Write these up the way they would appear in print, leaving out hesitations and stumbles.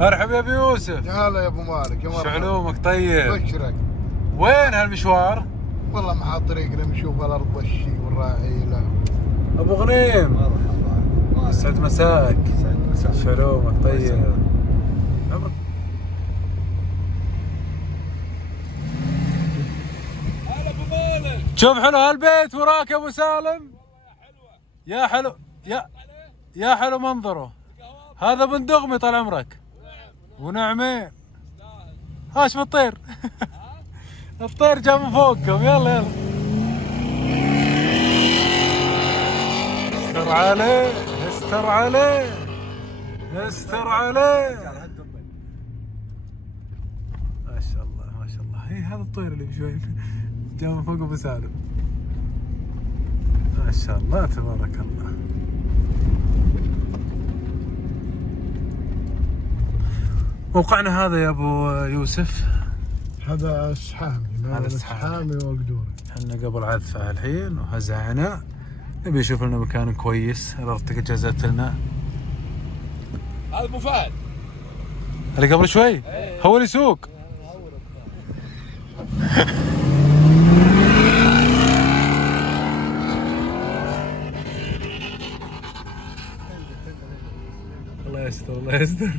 ارحب يا ابو يوسف. يا هلا يا ابو مالك، يا مرحبا. شو علومك؟ طيب بشرك. وين هالمشوار؟ والله محط طريقنا نشوف الارض والشي والراعيله. ابو غنيم مرحبا. يسعد مساك. شو علومك؟ طيب عمرك هلا ابو مالك. شوف حلو هالبيت وراك يا ابو سالم. يا حلو يا حلو منظره. هذا بندقمي طال عمرك. ونعمين. هاش بالطير. الطير جاء من فوقكم. يلا يلا. استر عليه استر عليه استر عليه. ما شاء الله ما شاء الله. هي هذا الطير اللي بشوي جاء من فوق ابو سالم. ما شاء الله تبارك الله. موقعنا هذا يا ابو يوسف هذا السحامي. هذا السحامي والقدوري. احنا قبل عذفه الحين وهزعنا. نبي نشوف لنا مكان كويس. الارض جازت لنا. هذا ابو فهد اللي قبل شوي هو اللي يسوق. الله يستر الله يستر.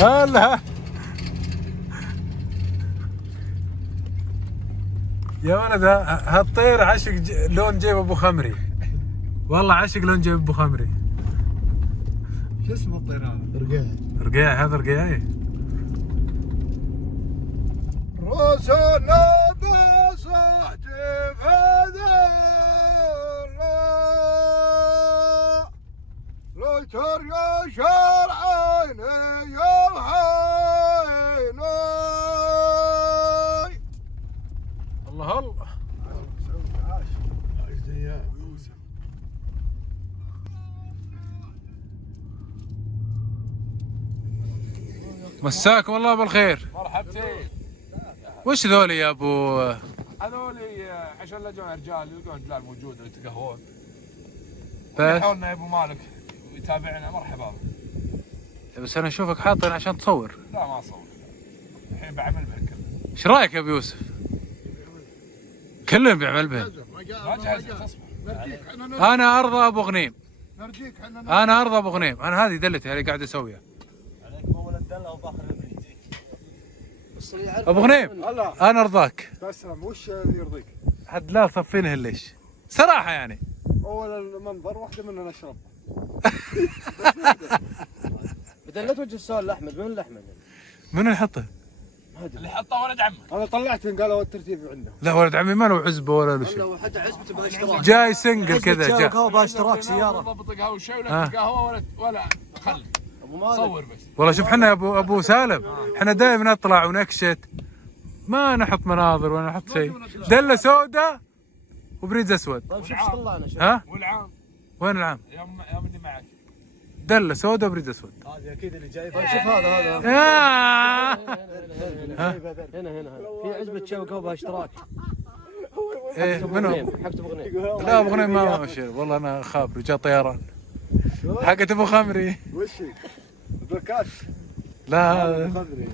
هلا يا ولد. هالطير عشق لون جيب ابو خمري. والله عشق لون جيب ابو خمري. شو اسمه الطير هذا؟ رقيع. رقيع. هذا رقيعي. راسنا بصحتي هذا لو ترى شر عيني يا عيني. الله الله. مساكم الله بالخير. مرحبتين. وش ذولي يا ابو؟ هذولي عشان لجون رجال يلقون دلال موجود ويتقهوون. بس يحاولنا يا ابو مالك ويتابعنا. مرحبا. بس انا اشوفك حاطين عشان تصور. لا ما اصور الحين بعمل بهالكل. ايش رايك يا ابو يوسف؟ كلهم بيعمل به. ما جهزت اصبر. انا ارضى ابو غنيم. نرجيك انا ارضى ابو غنيم. انا هذه دلتي اللي قاعد اسويها. عليكم اول الدله وباخر البيت. ابو غنيم انا ارضاك. تسلم. وش اللي يرضيك؟ حد لا صفينه ليش؟ صراحه يعني. اول المنظر واحده مننا نشرب. بدل لا توجه السؤال لاحمد. من الاحمد؟ من اللي حطه؟ اللي حطه ولد عمك. انا طلعت قالوا الترتيب عنده. لا ولد عمي ما له عزبه ولا له شيء. لو حتى عزبته بها اشتراك. جاي سنجل كذا جاء. قهوه بها اشتراك سياره. ضبط قهوه وشي ولا قهوه ولا خلي. ابو مالك صور بس. والله شوف احنا ابو سالم احنا دائما نطلع ونكشت. ما نحط مناظر ولا نحط شيء. دله سوداء وبريد اسود. طيب شوف ايش طلعنا. شوف ها؟ والعام وين العام؟ يوم اللي معك. دله سوداء وبريد اسود. هذه اكيد اللي جايبها. شوف هذا هنا في عزبه شاي وقهوه بها اشتراك. ايه منو؟ حقت ابو غنيم. لا ابو غنيم ما ماشي. والله انا خابر جاء طيران. حقت ابو خمري. وش هي؟ بلاكات. لا خضري.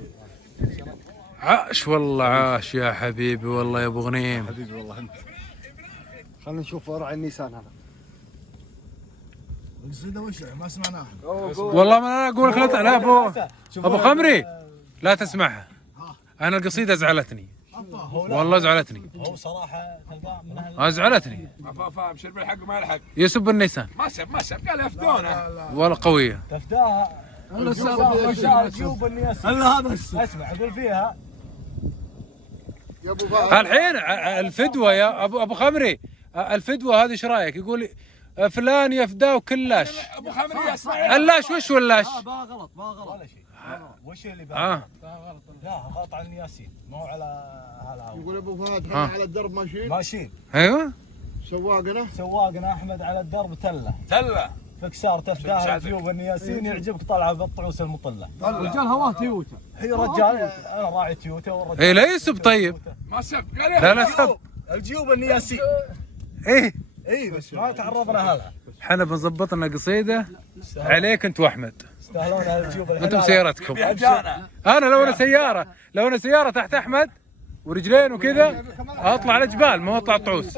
عاش والله عاش يا حبيبي. والله يا ابو غنيم حبيبي والله انت. خلينا نشوف راعي النيسان هذا. القصيده وش ما سمعناها. والله ما انا اقول لك لا ابو خمري لا تسمعها. انا القصيده زعلتني. والله زعلتني. هو صراحه تلقاه من اهل. زعلتني. فاهم شرب الحق وما يلحق. يسب النيسان. ما سب قال يفدونه. والله قويه. تفداها. الا جيوب النياسين. الا هذا اسمع اقول فيها. يا ابو فهد. الحين الفدوه يا ابو خمري. الفدوه هذه ايش رايك؟ يقول فلان يفداه كلاش. ابو خمري اسمع. اللاش وش ولاش؟ ما غلط ولا شيء. وش اللي بقى؟ لا غلط على النياسين ما هو على هذا. يقول ابو فهد احنا على الدرب ماشيين. ماشيين. ايوه سواقنا احمد على الدرب تله فكسار تفداها جيوب النياسين. يعجبك طلعه بالطعوس المطله. رجال هواه تويوتا. هي رجال انا راعي تويوتا والرجال. ايه لا يسب طيب. ما سب لا سب. الجيوب النياسين. ايه اي بس ما تعرضنا هلا. احنا بنظبط لنا قصيده عليك انت واحمد. يستاهلون الجيوب انتم سيارتكم. انا لو انا سياره تحت احمد ورجلين وكذا اطلع على جبال ما اطلع الطعوس.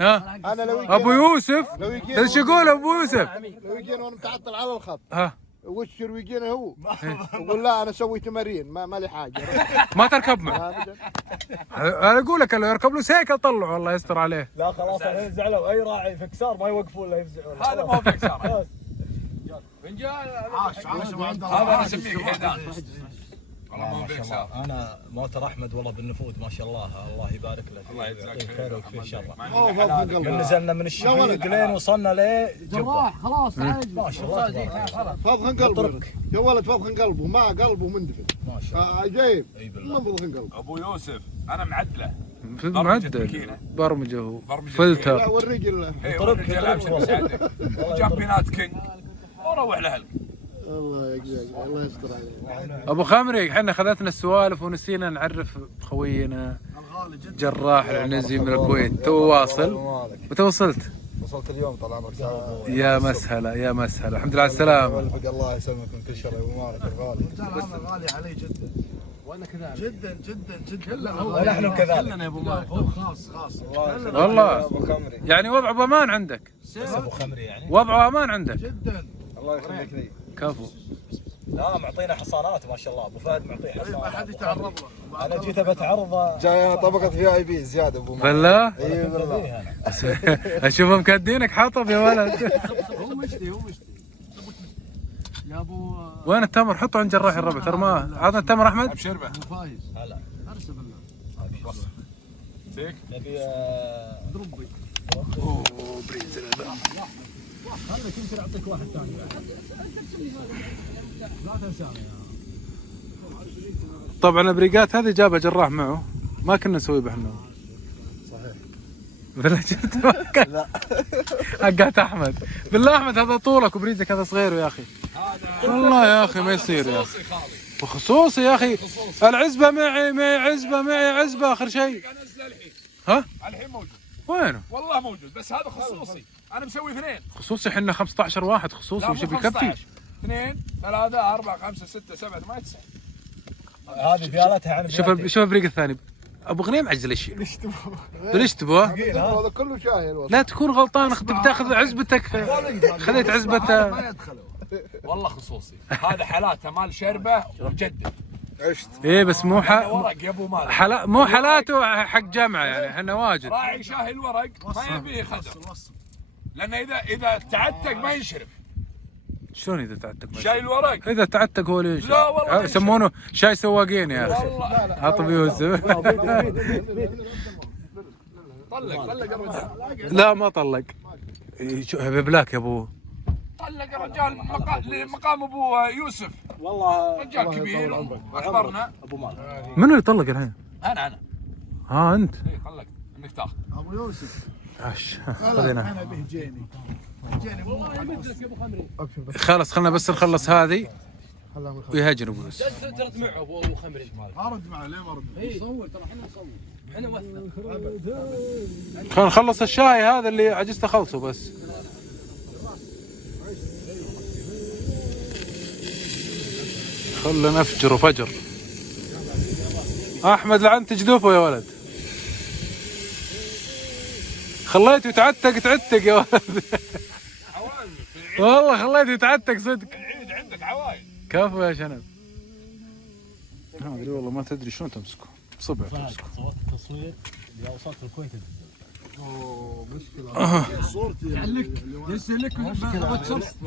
ها انا لو ابو يوسف ايش يقول ابو يوسف؟ لو يجينا وانا متعطل على الخط ها وش ويجينا هو يقول لا انا اسوي تمارين ما لي حاجه. ما تركب معه. انا اقول لك لو يركب له سيكل طلعه الله يستر عليه. لا خلاص الحين زعلوا اي راعي فكسار ما يوقفون لا يفزعون. هذا ما هو فكسار. فنجان هذا انا اسميه حيدان. والله ما هو فكسار. انا موتر احمد والله بالنفود ما شاء الله الله يبارك له. الله يجزاك خير ويكفيه شره. من نزلنا من الشقيق لين وصلنا ل جراح خلاص عايز ما شاء الله فضخن قلبه يا ولد فضخن قلبه ما قلبه مندفن ما شاء الله. عجيب من فضخن قلبه. ابو يوسف انا معدله. معدل برمجه هو لا فلتر. والرجل جامبينات كينج وروح لاهلك. الله يجزاك الله يستر عليك. ابو خمري احنا خذتنا السوالف ونسينا نعرف خوينا جراح العنزي من الكويت. تو واصل متى وصلت؟ وصلت اليوم طال عمرك. يا مسهله يا مسهله الحمد لله على السلامه. الله يسلمكم كل شر ويبارك الغالي. غالي علي جدا وانا كذلك جدا جدا جدا ونحن كذلك كلنا يا ابو مالك خاص والله يعني وضعه بامان عندك. ابو خمري يعني وضعه امان عندك جدا. الله يخليك لي. كفو. لا معطينا حصانات ما شاء الله. ابو فهد معطيه ما حصانات. حد يتعرض له. انا جيت بتعرض جاي انا طبقه في اي بي زياده ابو مالك. بالله اي بالله. اشوفهم كادينك حطب يا ولد. هو مشتي يا ابو وين التمر؟ حطه عند جراح الربع ترى ما عطنا التمر احمد. بشربه ابو فايز هلا ارسل بالله فيك نبي ضربي خليك يمكن اعطيك واحد ثاني لا تنساني. طبعا البريقات هذه جابها جراح معه ما كنا نسوي بحنا. صحيح. بالله جد لا حقات احمد. بالله احمد هذا طولك وبريزك هذا صغير يا اخي. والله يا اخي ما يصير يا اخي. وخصوصي يا اخي العزبه معي عزبه اخر شيء. ها؟ الحين موجود. وينه؟ والله موجود بس هذا خصوصي. انا مسوي اثنين. خصوصي احنا 15 واحد خصوصي وش بيكفي؟ 2 3 4 5 6 7 8 9. هذه بيالتها عن شوف البريق الثاني ابو غنيم عجل الشيء. ليش تبغاه؟ هذا كله شاهي الوضع. لا تكون غلطان بتاخذ عزبتك. خذيت عزبته. ما يدخلوا والله خصوصي. هذا حالاته مال شربه ومجدد. عشت. ايه بس مو ورق يا ابو مالك. مو حالاته حق جامعه يعني احنا واجد. راعي شاهي الورق ما يبيه خدم. لان اذا تعتق ما ينشرب. شلون اذا تعتق؟ شاي الورق اذا تعتق هو اللي ينشرب. لا والله يسمونه شاي سواقين يا اخي. والله عطب يوسف. طلق الرجال. لا ما طلق. ببلاك يا ابوه. طلق الرجال مقام ابو يوسف. والله رجال كبير واخبرنا. ابو مالك منو اللي طلق الحين؟ انا ها انت. اي طلق انك تاخذ. ابو يوسف عش خذينا. انا به جيني والله يمد لك يا ابو خمري. خلاص خلنا بس نخلص هذه ويهاجر ابو يوسف. ترد معه ابو خمري ارد معه ليه ما ارد؟ نصور ترى احنا نصور احنا نوثق. خلنا نخلص الشاي هذا اللي عجزت اخلصه بس. خلنا نفجر وفجر. احمد لعنت جدوفه يا ولد. خليته تعتق يا ولد. والله خليته يتعتق صدق. العيد عندك عوايد. كفو يا شنب. ما ادري والله ما تدري شلون تمسكه. بصبع تمسكه. صورت التصوير اللي وصلت الكويت. يسلك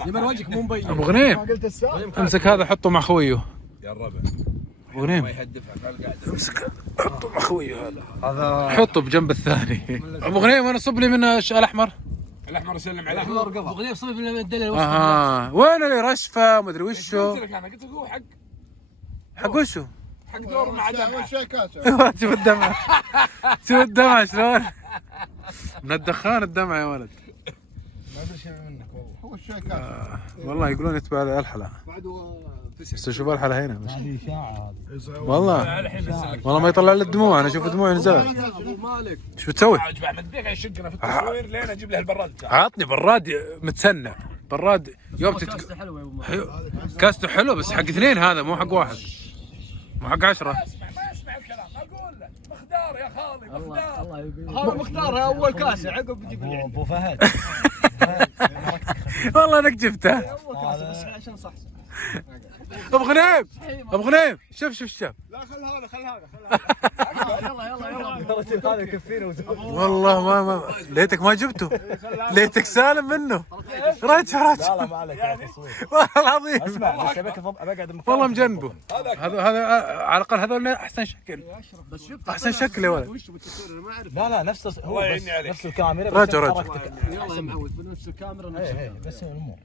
يبان وجهك مو مبين. ابو غنيم امسك هذا حطه مع خويه. يا الربع ابو غنيم ما يهدفها على القعده. امسك حطه مع خويه هذا. حطه بجنب الثاني. ابو غنيم وانا صب لي من الاحمر. الاحمر يسلم عليه. ابو غنيم صيب من الدليل وين اللي رشفه ما ادري وشو. قلت لك انا قلت هو حق وشو؟ حق دور مع دمعه. شوف الدمعه. شوف الدمعه شلون؟ من الدخان الدمعه يا ولد. ما ادري شيء منك والله. والله يقولون يتبع الحلا. بس اشوف الحلا هنا بس. هذه اشاعه هذه. والله ما يطلع الا الدموع، انا اشوف دموع نزلت. ايش بتسوي؟ اجمع من دقيقه يشقنا في التصوير لين اجيب له البراد. عطني براد متسنى، براد يوم كاسته حلو بس حق اثنين هذا مو حق واحد، مو حق 10. ما اسمع الكلام اقول له مختار يا خالي مختار. هذا مختار اول كاسه عقب بيجيب لي ابو فهد. والله انك جبته. اول كاسه بس عشان صح. ابو غنيم، ابو غنيم شوف. لا خل هذا يلا هذا يكفينا. والله ما ليتك ما جبته، ليتك سالم منه. رجع لا ما عليك يا تصوير. والله العظيم. اسمع بس ابيك بقعد والله مجنبه. هذا على الاقل هذول احسن شكل. احسن شكل يا ولد. لا نفس هو بس نفس الكاميرا. رجع يلا يا معود بنفس الكاميرا بس الامور.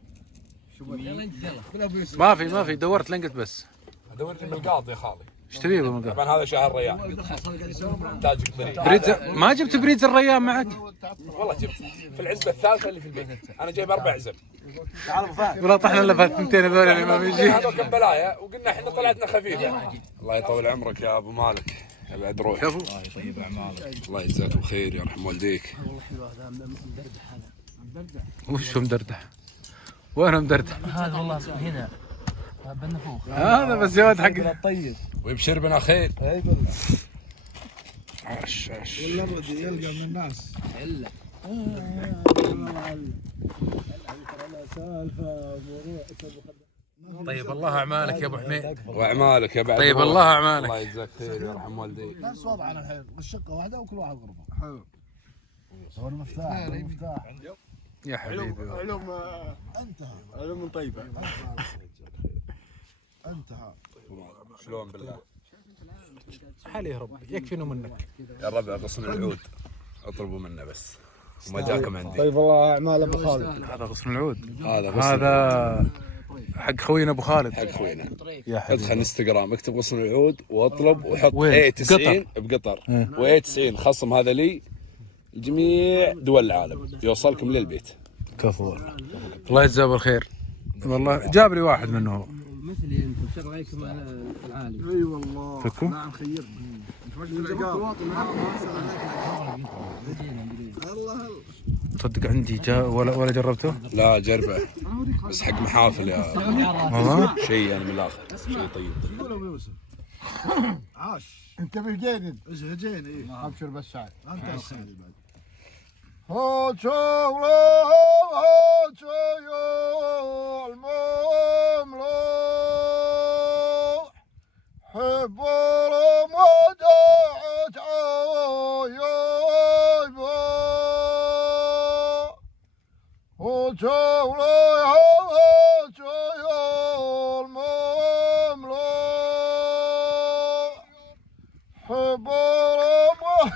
ما في دورت لقيت بس. دورت بالقاضي يا خالي. اشتريه بالمقام. طبعا هذا شهر ريال. تاجك بريد ما جبت بريد الريان معك؟ والله جبت في العزبه الثالثه اللي في البيت. انا جايب 4 عزب. تعال ابو فهد. ولا طحنا الا في الثنتين هذول اللي ما بيجي. هذول كم بلايا وقلنا احنا طلعتنا خفيفه. الله يطول عمرك يا ابو مالك. يا بعد روح. كفو. الله يطيب اعمالك. الله يجزاك بخير يرحم والديك. والله حلو هذا مدردح هذا. مدردح. وش مدردح؟ وين مدردح؟ هذا والله هنا بالنفوخ. هذا بس يا ولد حق طيب ويبشر بنا خير. اي والله. عش يلقى من الناس. الا طيب الله اعمالك يا ابو حميد. واعمالك يا بعد طيب روح. الله أعمالك. الله يجزاك خير ويرحم والديك. نفس وضعنا الحين، الشقه واحده وكل واحد غرفه. حلو. صور المفتاح. يا حبيبي علوم انتهى. علوم طيبه. انتهى. شلون بالله؟ حالي يا رب يكفي منك. يا ربع غصن العود اطلبوا منه بس وما جاكم عندي. طيب الله اعمال ابو خالد. هذا غصن العود. هذا غصن هذا حق خوينا ابو خالد. حق خوينا. يا حبيبي ادخل انستغرام اكتب غصن العود واطلب وحط وين؟ اي 90 بقطر واي 90 خصم هذا لي جميع دول العالم يوصلكم للبيت. كفو والله. الله يجزاه بالخير. والله جاب لي واحد منه. مثلي انتم شر رايكم على العالي. اي والله. فكوا؟ ما نخيرنا. تصدق عندي جاء ولا جربته؟ لا جربه بس حق محافل يا والله شيء يعني من الاخر شيء طيب. عاش. انت بالجيد. جين اي. ابشر بالسعد. انت السعد بعد. هاتشو يا المملوك حب رمضات عيوبا هاتشو يا المملوك حب رمضات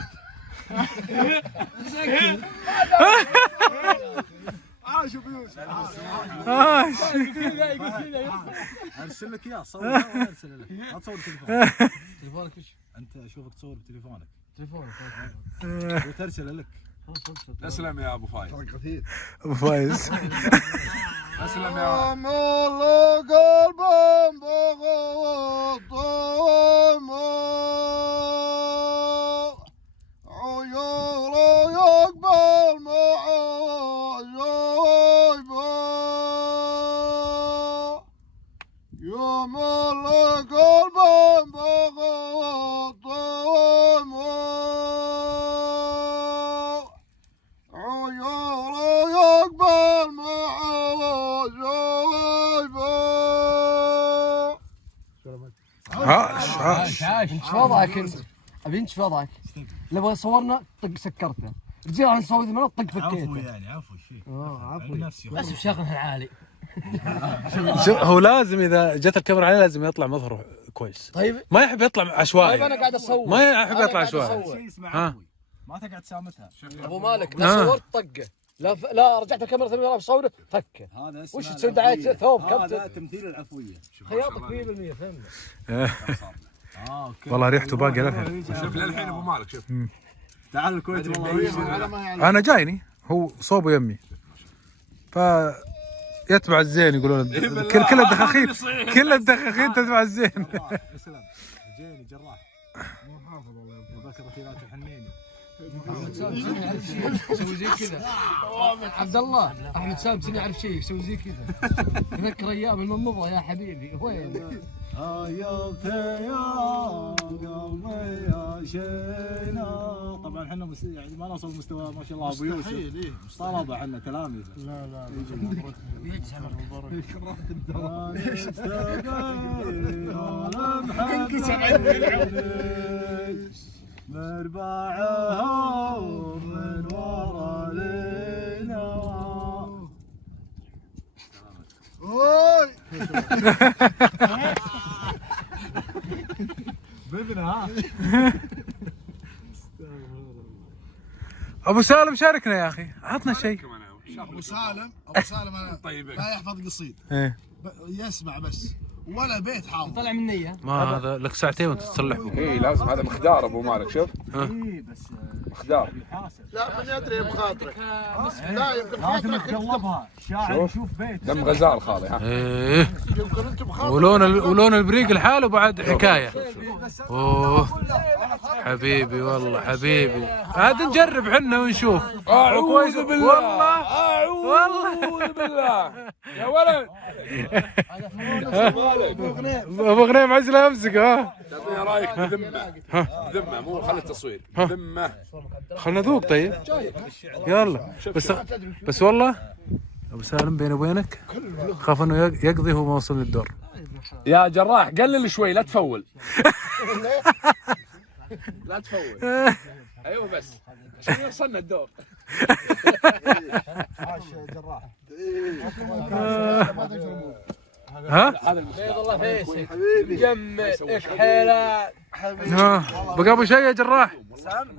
شوف يوسف ارسل لك اياه صور ولا ارسل لك؟ ما تصور تليفونك. تليفونك ايش؟ انت اشوفك تصور بتليفونك تليفونك وترسل لك. اسلم يا ابو فايز. كثير. ابو فايز. اسلم يا الله قلبهم بغض عيون يقبل معايبه يا ملك قلبهم بغض عيون يقبل عاش. انت وضعك انت ابي انت وضعك نبغى صورنا طق سكرته رجال نسوي ثمانية طق فكيته يعني عفو شيء. عفوا بس بشغله العالي. هو لازم اذا جت الكاميرا عليه لازم يطلع مظهره كويس. طيب ما يحب يطلع عشوائي. طيب انا قاعد اصور ما يحب يطلع عشوائي. شيء اسمه عفوي ما تقعد سامتها. ابو مالك لا صورت طقه لا رجعت الكاميرا ثاني مره بصوره فكه. هذا اسمه وش تسوي دعايه ثوب هذا كابتن؟ تمثيل العفويه. خياطك 100% فهمنا. اوكي والله ريحته باقي للحين. شوف للحين ابو مالك شوف. تعال الكويت والله. انا جايني هو صوبه يمي ف يتبع الزين يقولون كل الدخاخين كل الدخاخين تتبع الزين. اسلم جيني جراح مو حافظ والله ذاك رتيلات الحنيني سوي زي كذا. عبد الله احمد سالم سمع يعرف شيء يسوي زي كذا. تذكر ايام المضمضه يا حبيبي وين؟ هايلت يا قلبي يا شينا. طبعا احنا يعني ما نوصل مستوى ما شاء الله ابو يوسف. طلبه احنا تلاميذ. لا مربعها من ورا لينا. اوي بابنا ها. ابو سالم شاركنا يا اخي، عطنا شيء. ابو سالم انا لا يحفظ قصيد يسمع بس ولا بيت حاضر. طلع من نيه. ما هذا لك ساعتين وانت تصلح. اي لازم، هذا مخدار ابو مالك شوف. اي بس مخدار. لا من يدري بخاطرك. لا يمكن خاطرك تقلبها شاعر يشوف بيت. دم غزال خالي ها. ايه يمكن انت بخاطرك. ولون البريق لحاله بعد حكايه. اوه حبيبي والله حبيبي، عاد نجرب حنا ونشوف. اعوذ بالله والله اعوذ بالله يا ولد. ابو غنيم عزله امسكه. ها تعطيني رايك بذمه بذمه، مو خلي التصوير بذمه. خلنا نذوق طيب. يلا بس والله ابو سالم بيني وبينك خاف انه يقضي هو ما وصل للدور. يا جراح قلل شوي لا تفول. لا تفول. ايوه بس عشان يوصلنا الدور. عاش جراح. ها بيض الله فيسك مجمل اكحيلات حبيبي. ها بقى ابو شيء يا جراح؟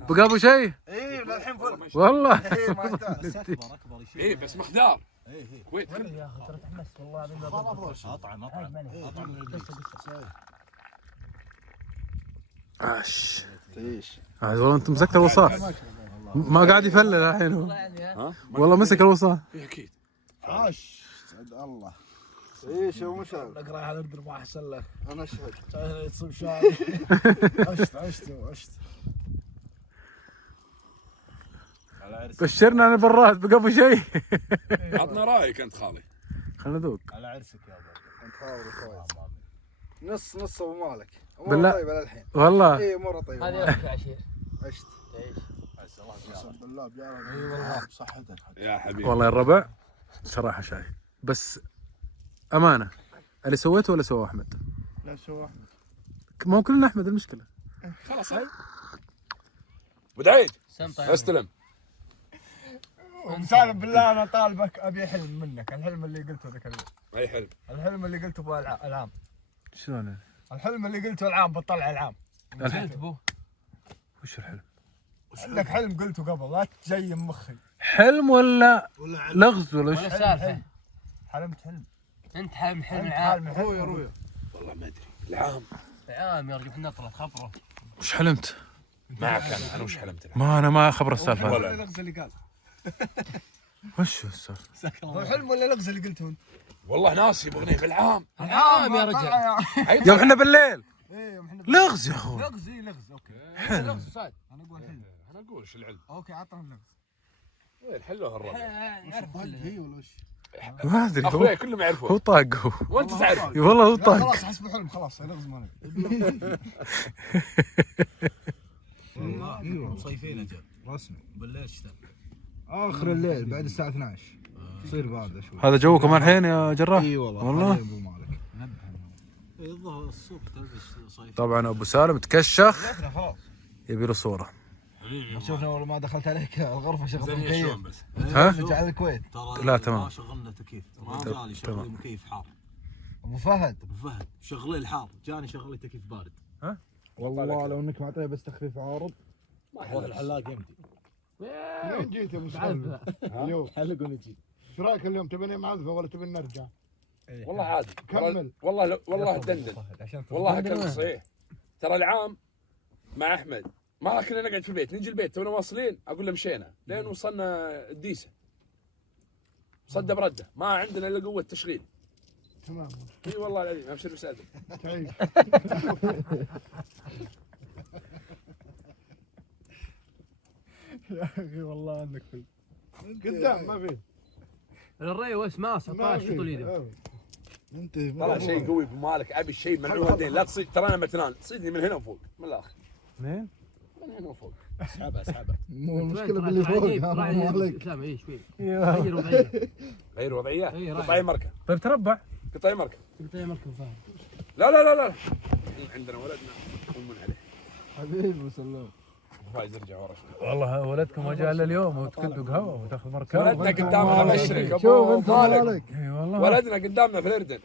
بقى ابو شيء؟ ايه للحين فل. والله ايه ما يحتاج. ايه بس مخدار. وين يا اخي ترى تحمست والله. اطعم عاش. ايش؟ والله انت مسكت الوصاة ما قاعد يفلل الحين هو. والله مسك الوصاة. اكيد. عاش سعد الله. ايش هو مش اقرا على الدرب ما احسن لك. انا اشهد. تصيب شاي. عشت. بشرنا عن البراد بقى ابو شيء. عطنا رايك انت خالي. خلنا نذوق. على عرسك يا ابو. انت حاضر كويس. نص ابو مالك. بالله طيبه للحين. والله ايه مره طيبه. هذه لك عشير. عشت. اقسم بالله بجارك. اي والله بصحتك. يا حبيبي والله يا الربع صراحة شاي، بس أمانة اللي سويته ولا سواه أحمد؟ لا سوى احمد. ما هو كلنا أحمد المشكلة. خلاص ابو دعيد استلم. مسالم بالله انا طالبك ابي حلم منك، الحلم اللي قلته ذاك اليوم. اي حلم. الحلم اللي قلته بالعام. شلون؟ الحلم اللي قلته العام بطلع العام. وش الحلم؟ عندك حلم قلته قبل لا تجيم مخي. حلم ولا لغز ولا ولا وش؟ سالفه. حلمت حلم. انت حلم العام. رويا والله ما ادري العام. العام يا رجل احنا طلعت خبره. وش حلمت؟ معك انا وش حلمت؟ ما أنا ما خبر السالفة. ولا اللغز اللي قال. وش السالفة؟ هو الحلم ولا لغز اللي قلته انت؟ والله ناسي ابو غنيم العام. العام يا رجل. يوم احنا بالليل. ايه يوم احنا لغز يا أخوي. لغز. اي لغز اوكي. لغز صاد. انا اقول حلم. انا اقول ايش العلم؟ اوكي عطنا اللغز. وين حلوها الربع؟ نعرف هي ولا وش؟ ما أدري اخويا هو كلهم هو يعرفون طاق هو. وانت تعرف. والله هو طاق. خلاص حسب حلم خلاص لغز ما ايوه صيفين اجل رسمي. بالليل شتاء. اخر الليل بعد الساعه 12 يصير بارده شوي. هذا جوكم الحين يا جراح؟ اي والله والله ابو مالك. الظهر الصبح تلبس صيف. طبعا ابو سالم تكشخ خلاص يبي له صوره. شوفنا اول ما دخلت عليك الغرفه شغلت المكيف. بس ها؟ رجع على الكويت. ترى لا، تمام. ما شغلنا تكييف، ترى جاني شغلي مكيف حار. ابو فهد ابو فهد شغلي الحار، جاني شغلي تكييف بارد. والله لو انك معطيه بس تخفيف عارض والله الحلاق يمدي. وين جيت يا مسلم؟ اليوم حلق ونجي. ايش رايك اليوم؟ تبيني معذبه ولا تبي نرجع؟ والله عادي. كمل. والله دندن. والله كان صحيح. ترى العام مع احمد ما كنا نقعد في البيت، نجي البيت تونا واصلين اقول له مشينا لين وصلنا الديسه. صد برده، ما عندنا الا قوه تشغيل. تمام. اي والله العظيم ابشر بسعد. تعيش. يا اخي والله عندك فل. قدام ما في. الري وش ما 16 طول يده. انت طلع شيء قوي ابو مالك، ابي الشيء من الودين، لا تصيد ترى انا متنان، تصيدني من هنا وفوق، من الاخر. منين؟ من هنا وفوق. اسحبها. مو المشكله باللي فوق. مالك. لا اي شوي. ايوه غير وضعيه. غير وضعيه؟ إيه، قطعي مركب، طيب تربع. قطعي مركب. قلت له مركب فاهم. لا لا لا لا. عندنا ولدنا يقومون عليه. حبيبي وسلام. فايز يرجع ورا شوي. والله ولدكم ما جاء الا اليوم وتكدوا قهوه وتاخذ مركب. ولدنا قدامنا ابشرك شوف ابو انت مالك. مالك. اي والله. ولدنا قدامنا في الاردن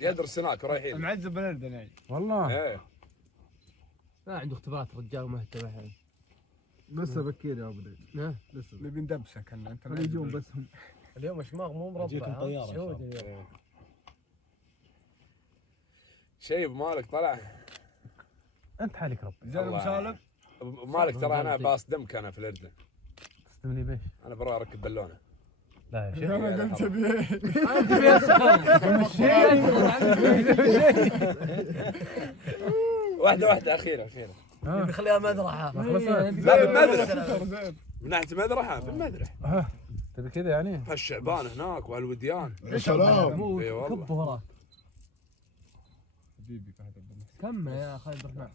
يدرس هناك ورايحين. معذب بالاردن يعني. والله. ايه ما عنده اختبارات الرجال وما يهتم الحين. لسه بكير يا ابو ديد. لسه اللي بندبسك انت. يجون بس هم. اليوم شماغ مو مربع. تجيكم طيارة إن شاء الله. سعودي اليوم. شيء ابو مالك طلع. انت حالك رب. زين ابو سالم. ابو مالك ترى انا باص دمك انا في الاردن. تستمني بيش؟ انا برا اركب بالونه. لا يا شيخ. انا قلت ابي. واحده اخيره. بيخليها مذرحه. لا بالمذرح. من ناحيه مذرحه في المذرح. تبي كذا يعني؟ هالشعبان هناك وهالوديان. يا سلام. مو اي والله. كب وراك. حبيبي فهد عبد الله. كمل يا خالد عبد الرحمن.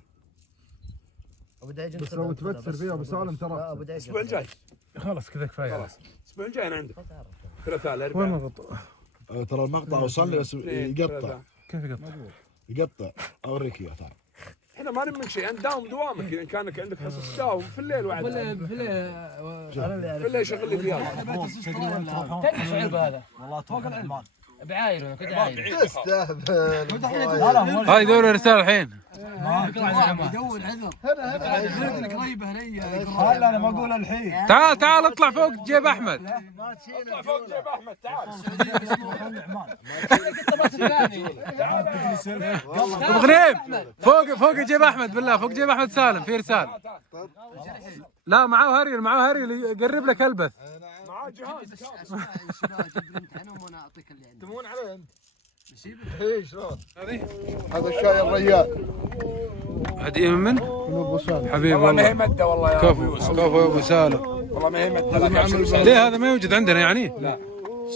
ابو دايج بس لو تبتسر فيها ابو سالم ترى. ابو دايج الاسبوع الجاي خلاص كذا كفايه. خلاص الاسبوع الجاي انا عندك. ثلاثاء وين الاربعاء. الغط؟ ترى المقطع وصل لي بس يقطع. كيف يقطع؟ يقطع اوريك اياه تعال. احنا ما نمك شيء، انت داوم دوامك اذا كانك عندك حصص داوم في الليل وعد. في الليل شغل لي فيها. تعرف العلبه هذا؟ والله فوق العلمان. بعاير كذا عاير. تستهبل. هاي دور رساله الحين. يدور عذر. هنا قريبه هنيه. هلا انا ما اقول الحين. تعال اطلع فوق جيب احمد. اطلع فوق جيب احمد تعال. ابو غنيم فوق جيب احمد بالله، فوق جيب احمد سالم في رساله. لا معاه هريل، معاه هريل يقرب لك البث. معاه جهاز وانا اعطيك اللي عندي. تمون علي انت. اي شلون؟ هذا الشاي الريال. هديه من؟ من ابو سالم. حبيبي والله ما هي والله. مده والله يا ابو كفو كفو يا ابو سالم. والله ما هي مده. ليه هذا ما يوجد عندنا يعني؟ لا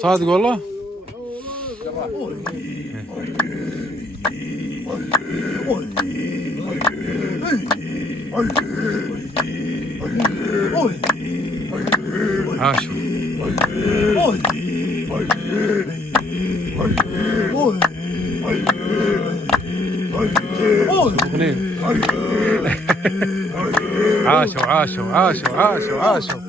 صادق والله. عاشوا. غنيم. عاشوا. عاشوا.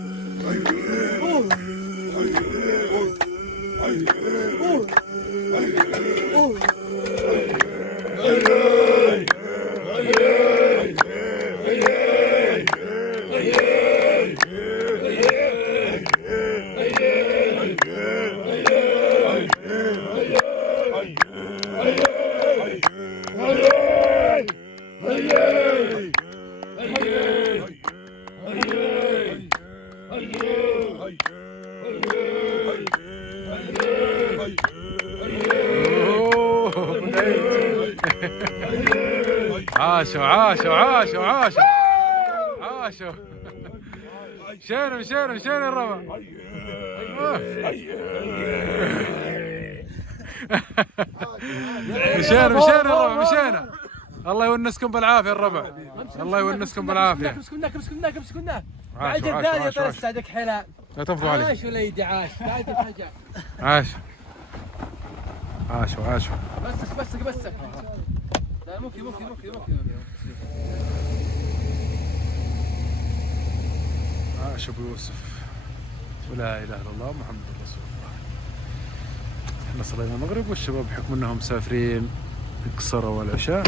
شين الربع. مشينا. الله يونسكم بالعافيه الربع. الله يونسكم بالعافيه. مسكناك. عاش. الثاني طيب سعدك حيلان. لا تفضوا علي. عاش وليدي عاش. قاعد الحجر. عاشوا. مسك. لا ممكن. عاش ابو يوسف. ولا اله الا الله محمد رسول الله. احنا صلينا المغرب والشباب بحكم انهم مسافرين قصروا العشاء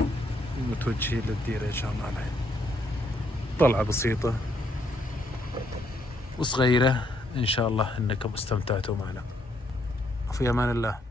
ومتوجهين للديره ان شاء الله الحين. طلعه بسيطه وصغيره ان شاء الله انكم استمتعتوا معنا. وفي امان الله.